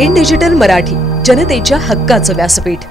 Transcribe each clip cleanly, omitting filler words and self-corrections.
In digital Marathi, जनतेच्या हक्काचं व्यासपीठ।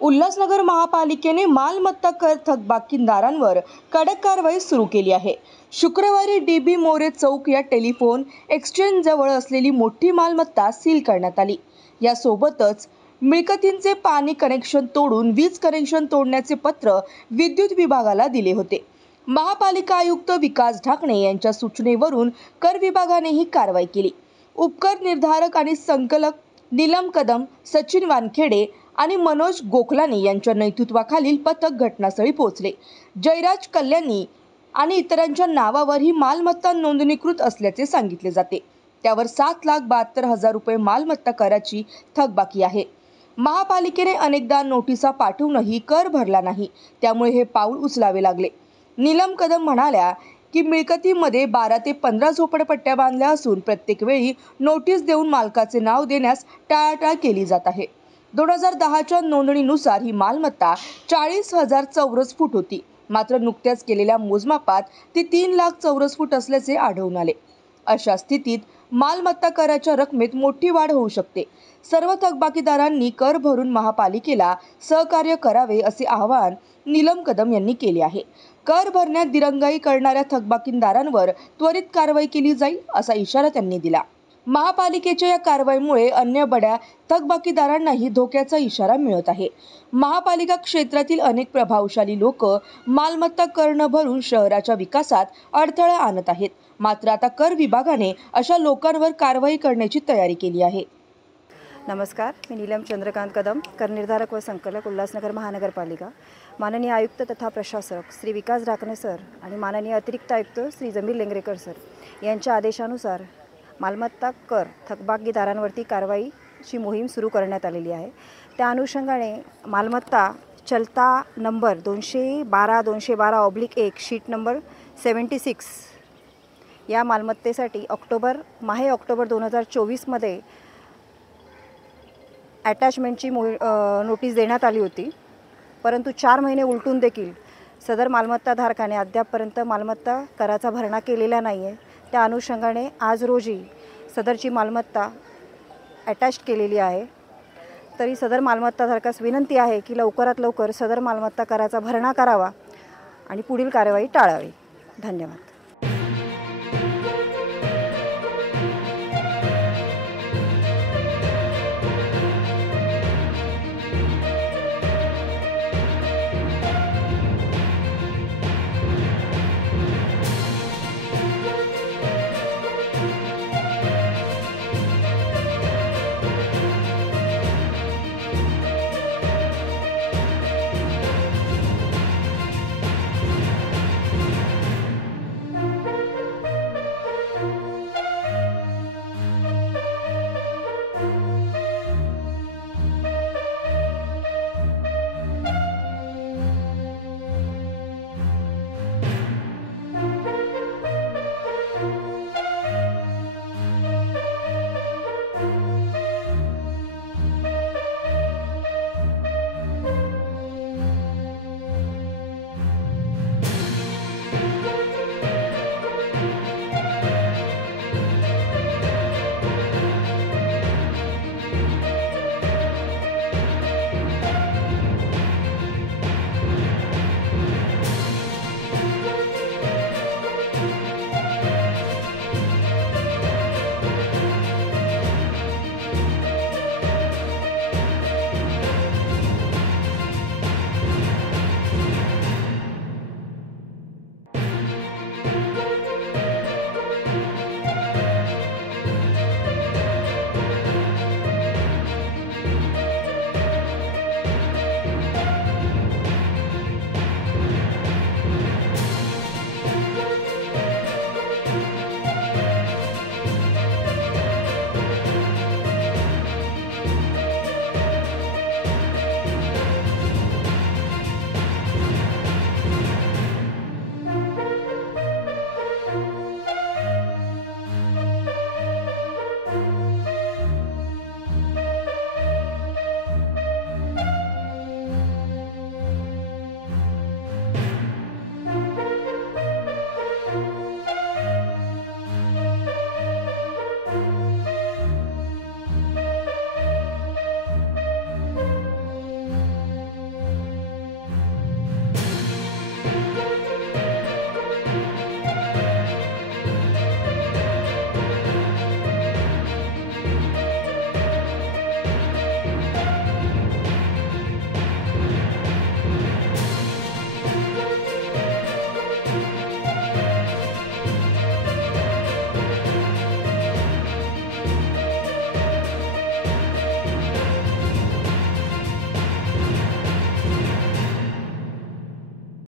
उल्हासनगर महापालिकेने मालमत्ता कर थकबाकीदारांवर कडक कारवाई सुरू केली आहे। शुक्रवारी डीबी मोरे चौक या टेलिफोन एक्सचेंज जवळ असलेली मोठी मालमत्ता सील करण्यात आली। यासोबतच मिळकतींचे पाणी कनेक्शन तोडून वीज कनेक्शन तोडण्याचे पत्र विद्युत विभागाला दिले होते। महापालिका आयुक्त विकास ढाकणे यांच्या सूचनेवरून कर विभागाने ही कारवाई केली। उपकर निर्धारक आणि संकलक नीलम कदम, सचिन वानखेडे आणि मनोज गोखलानी यांच्या नेतृत्वाखालील पथक घटनास्थळी पोहोचले। जयराज कल्याणी आणि इतरांच्या नावावर ही मालमत्ता नोंदणीकृत असल्याचे सांगितले जाते। त्यावर 7,72,000 रुपये मालमत्ता कराची थकबाकी आहे। महापालिकेने अनेकदा नोटिसा पाठवूनही कर भरला नाही, त्यामुळे हे पाऊल उचलावे लागले। नीलम कदम म्हणाल्या की मिळकतीमध्ये 12 ते 15 झोपडपट्ट्या बांधल्या असून प्रत्येक वेळी नोटीस देऊन मालकाचे नाव देण्यास टाळाटाळ केली जात आहे। 2010च्या नोंदणीनुसार ही मालमत्ता 40,000 चौरस फूट होती, मात्र नुकत्याच केलेल्या मोजमापात ती 3 लाख चौरस फूट असल्याचे आढळून आले। अशा स्थितीत मालमत्ता कराच्या रकमेत मोठी वाढ होऊ शकते। सर्व थकबाकीदारांनी कर भरून महापालिकेला सहकार्य करावे असे आवाहन नीलम कदम यांनी केले आहे। कर भरण्यात दिरंगाई करणाऱ्या थकबाकीदारांवर त्वरित कारवाई केली जाईल असा इशारा त्यांनी दिला। महापालिकेच्या या कारवाईमुळे अन्य बड्या थकबाकीदारांनाही धोक्याचा इशारा मिळत आहे। महापालिका क्षेत्रातील अनेक प्रभावशाली लोक मालमत्ता कर न भरून शहराच्या विकासात अडथळा आणत आहेत, मात्र आता कर विभागाने अशा लोकांवर कारवाई करण्याची तयारी केली आहे। नमस्कार, मी नीलम चंद्रकांत कदम, कर निर्धारक व संकलक, उल्हासनगर महानगरपालिका। माननीय आयुक्त तथा प्रशासक श्री विकास ढाकणे सर आणि माननीय अतिरिक्त आयुक्त श्री जमीर लेंगरेकर सर यांच्या आदेशानुसार मालमत्ता कर थकबाकीदारांवरती कारवाईची मोहीम सुरू करण्यात आलेली आहे। त्या अनुषंगाने मालमत्ता चलता नंबर 212/212/1 शीट नंबर 76 या मालमत्तेसाठी माहे ऑक्टोबर 2024 मध्ये अटॅचमेंटची नोटीस देण्यात आली होती, परंतु 4 महिने उलटून देखील सदर मालमत्ताधारकाने अद्यापपर्यंत मालमत्ता कराचा भरणा केलेला नाही आहे। त्या अनुषंगाने आज रोजी सदरची मालमत्ता अटॅच केलेली आहे। तरी सदर मालमत्ताधारकास विनंती आहे की लवकरात लवकर सदर मालमत्ता कराचा भरणा करावा आणि पुढील कारवाई टाळावी। धन्यवाद।